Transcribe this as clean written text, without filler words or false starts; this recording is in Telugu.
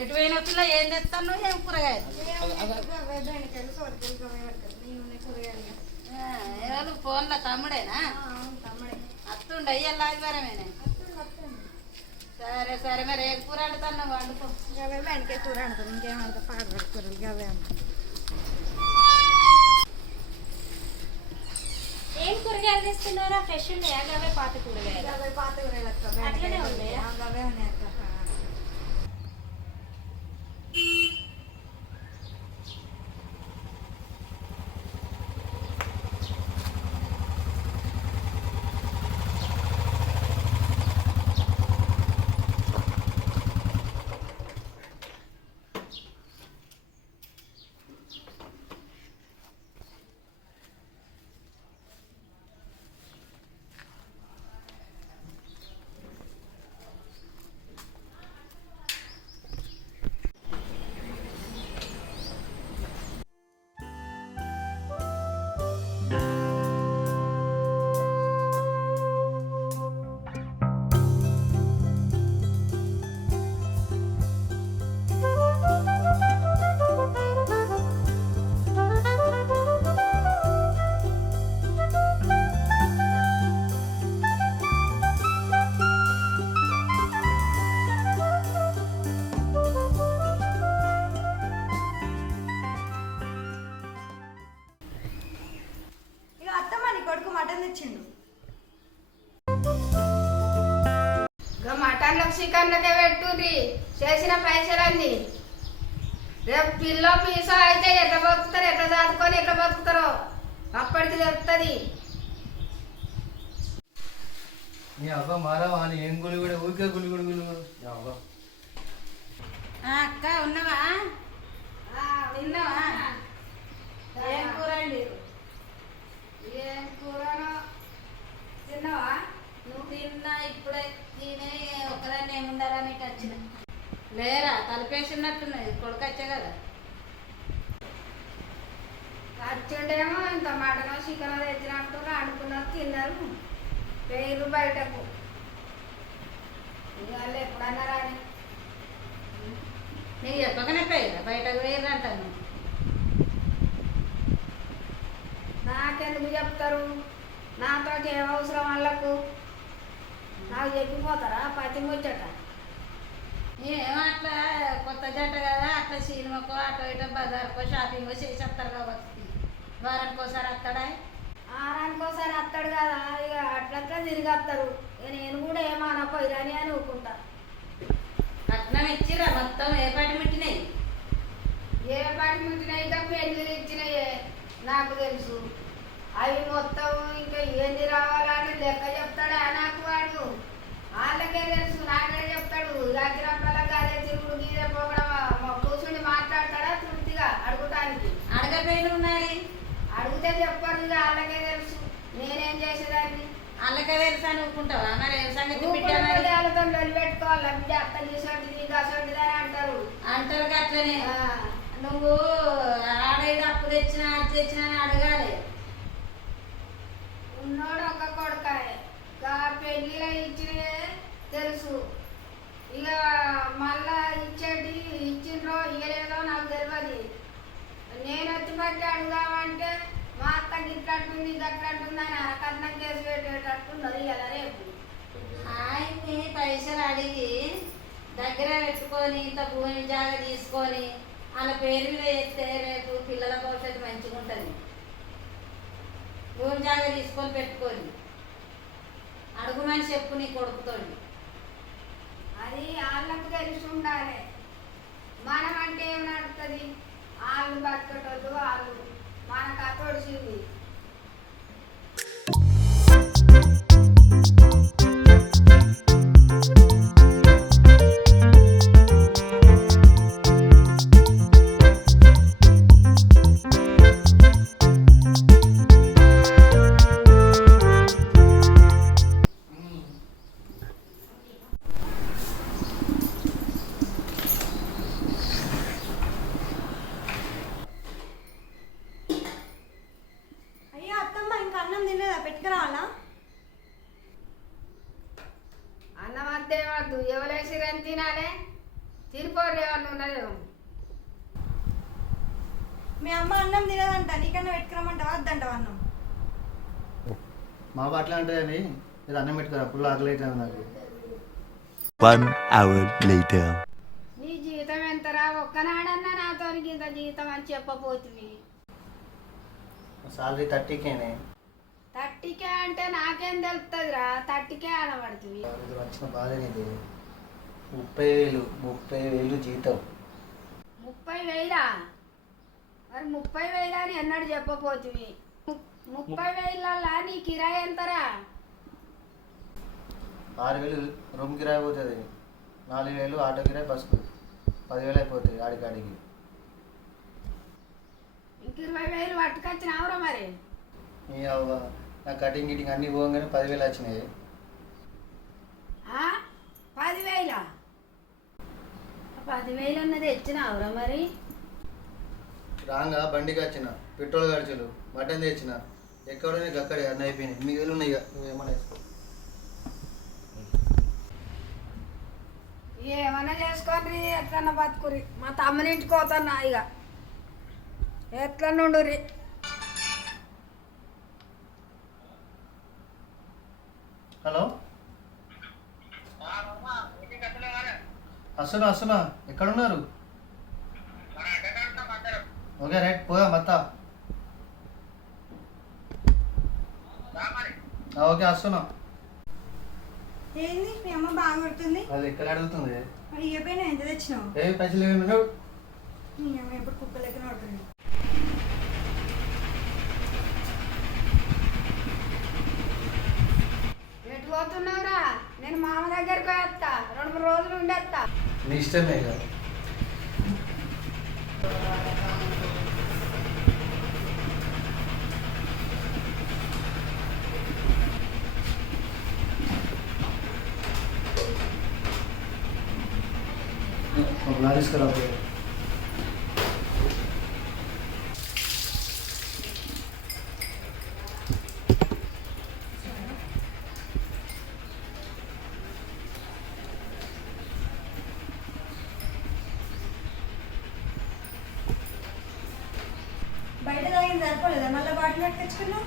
ఎటు పోయిన పిల్ల ఏం తెస్తాను ఏం కూరగాయలు ఎవరు ఫోన్లో తమ్ముడేనా అత్తుండ అయ్యల్లా ఆదివారమేనా సరే సరే మరి ఏం కూర వండుతాను వండుకో వెనకే కూర అంటారు ఇంకేమంతా పాడు కూరలు అవే ఏం కూరగాయలు తెస్తున్నారా? ఫ్రెష్ ఉన్నాయా? అవే పాత కూరగాయలు పాత కూరగాయలు అట్లనే ఉన్నాయా? అవే ఉన్నాయి అక్క. మటన్లకు చికెన్లకే పెట్టుర్రి చేసిన పైసలన్నీ. రేపు పిల్ల పీసో అయితే ఎట్లా బతుకుతారు, ఎట్లా చదువుకొని ఎట్లా బతుకుతారో అప్పటికి తెలుస్తుంది. అబ్బా మారావా అని ఏం గుడి కూడా ఊరికే గుడి గుడి గుడి అక్క ఉన్నావా? తిన్నావా? ఏం కూర అండి? ఏం కూరనో తిన్నావా? నువ్వు తిన్నా ఇప్పుడే తినే ఒకదాన్ని ఏముండాలని వచ్చిన లేరా తలపేసినట్టున్నది కొడుకు వచ్చా కదా. వచ్చిండేమో ఇంత మటనో చికెనో తెచ్చినట్టు అనుకున్నారు, తిన్నారు, పేరు బయటకు. వాళ్ళు ఎప్పుడన్నా రాని నీకు చెప్పకనే పోయిరా బయటకు వేయరు అంటాను. నాకెందుకు చెప్తారు? నాతో ఏం అవసరం వాళ్ళకు? నాకు చెప్పిపోతారా పచ్చి ముచ్చట? ఏమో అట్లా కొత్త జంట కదా, అట్లా సినిమాకో అటో ఇటో బజార్కో షాపింగ్ చేసేస్తారు కాబట్టి వారానికి ఒకసారి వస్తాడా? ఆరానికోసారి వస్తాడు కదా, ఇక అట్లట్లా తిరిగి వస్తారు. నేను కూడా ఏమన్నా పోయిరాని అని ఊరుకుంటా. కట్నం ఇచ్చిరా మొత్తం ఏ పాటి ముట్టినాయి? ఏ పాటి ముట్టినాయి? ఇక పెళ్ళిళ్ళు ఇచ్చినాయే నాకు తెలుసు. అవి మొత్తం ఇంకా ఏంది రావాలని లెక్క చెప్తాడా నాకు వాడు? వాళ్ళకే తెలుసు, నాకే చెప్తాడు. వచ్చినప్పుడల్లా గదే తిరుగుడు గీదే పోకడం కూర్చుని మాట్లాడతాడా తృప్తిగా అడుగుటానికి? అడగపోయిన ఉన్నాయి అడిగితే చెప్పరు, ఇక వాళ్ళకే తెలుసు నేనేం చేసేదాన్ని. వాళ్ళకే తెలుసా అనుకుంటావా? మరి ఏ సంగతి వాళ్ళతో పెట్టుకోవాలి. బిడ్డ అత్త తీసుకుంటుంది గసంటిదని అంటారు. అంటారు అట్లనే. నువ్వు ఆడేది అప్పు తెచ్చినా అది తెచ్చినా అని అడగాలి. ఉన్నోడు ఒక కొడుకాయే, పెళ్ళిలో ఇచ్చినే తెలుసు. ఇక మళ్ళా ఇచ్చేటి ఇచ్చిండ్రో ఇయ్యలేదో నాకు తెలియదు. నేను వచ్చి బట్టి అడుగుదామంటే మా అత్త గిట్లంటుంది గట్లంటుంది అని కట్నం కేసు పెట్టేటట్టున్నది కదా రేపు. ఆయన్ని పైసలు అడిగి దగ్గర పెట్టుకొని ఇంత భూమి జాగా తీసుకొని వాళ్ళ పేరు మీద వేస్తే రేపు పిల్లల భవిష్యత్తు మంచిగా ఉంటుంది. భూమి జాగా తీసుకొని పెట్టుకొని అడుగుమని చెప్పు నీ కొడుకుతోడు. అది వాళ్ళకు తెలిసి ఉండాలి. మనం అంటే ఏమి నడుస్తుంది? వాళ్ళు బతకటోళ్ళు వాళ్ళు, మనకు అతొడిసింది. తినద్దు ఎవరేసిరని తినాలి తినిపోరు ఏమన్నా ఉన్నదేమో మీ అమ్మ అన్నం తినదంట, నీకన్నా పెట్టుకురమ్మంటావా వద్దంటావా అన్నం? మా అట్లా అంటుందని మీరు అన్నం పెట్టుకురా ఫుల్ ఆకలి అవుతుంది నాకు. 1 hour later. నీ జీతం ఎంతరా ఒక్కనాడన్నా నాతో ఇంత జీతం అని చెప్పబోతుంది. సాలరీ 30Kనే. 30K అంటే నాకేం తెలుస్తుందిరా 30K అనబడుతుంది. వచ్చిన బాధ నీది 30,000 జీతం. 30,000 మరి 30,000 అని ఎన్నడు చెప్పబోతుంది. 30,000 నీ కిరాయి ఎంతరా? 6,000 రూమ్ కిరాయి పోతుంది, 4,000 ఆటో కిరాయి బస్కు, 10,000 అయిపోతాయి ఆడికాడికి. ఇంక 20,000 పట్టుకొచ్చినావురా మరి? ఈ అవ్వ నా కటింగ్ గిటింగ్ అన్నీ పోగానే 10,000 వచ్చినాయి. 10,000 10,000 అన్నది తెచ్చినావురా మరి? రాగా బండికి వచ్చిన పెట్రోల్ ఖర్చులు మటన్ తెచ్చిన ఎక్కడనే అక్కడే అన్నీ అయిపోయినాయి. 8,000 ఉన్నాయి. ఇక నువ్వేమన్నా వేసుకో. ఏమన్నా చేసుకోండి ఎట్లన్నా బతుకురి. మా తమ్మునింటికి పోతున్నా ఇక ఎట్లా నుండురి. హలో వస్తున్నా ఎక్కడున్నారు? ఓకే రైట్ పోదా మత్తా. ఓకే వస్తున్నా. ఏంది మీ అమ్మ బాగా కొడుతుంది? వాళ్ళు ఎక్కడ అడుగుతుంది? మరి ఇవ్వపోయినా ఎంత తెచ్చినావు? ఏ పైసలు ఏమన్నా? మీ అమ్మ ఎప్పుడు కుక్క లెక్కన పడుతుంది. ఎటు పోతున్నావురా? నేను మామ దగ్గరికి వస్తా, 2-3 రోజులు ఉండేస్తా. నీ ఇష్టమే కదా. తీసుకురా. బయట తాగింది సరిపోలేదా? మళ్ళీ బాటిల్ పట్టుకొచ్చుకున్నావు.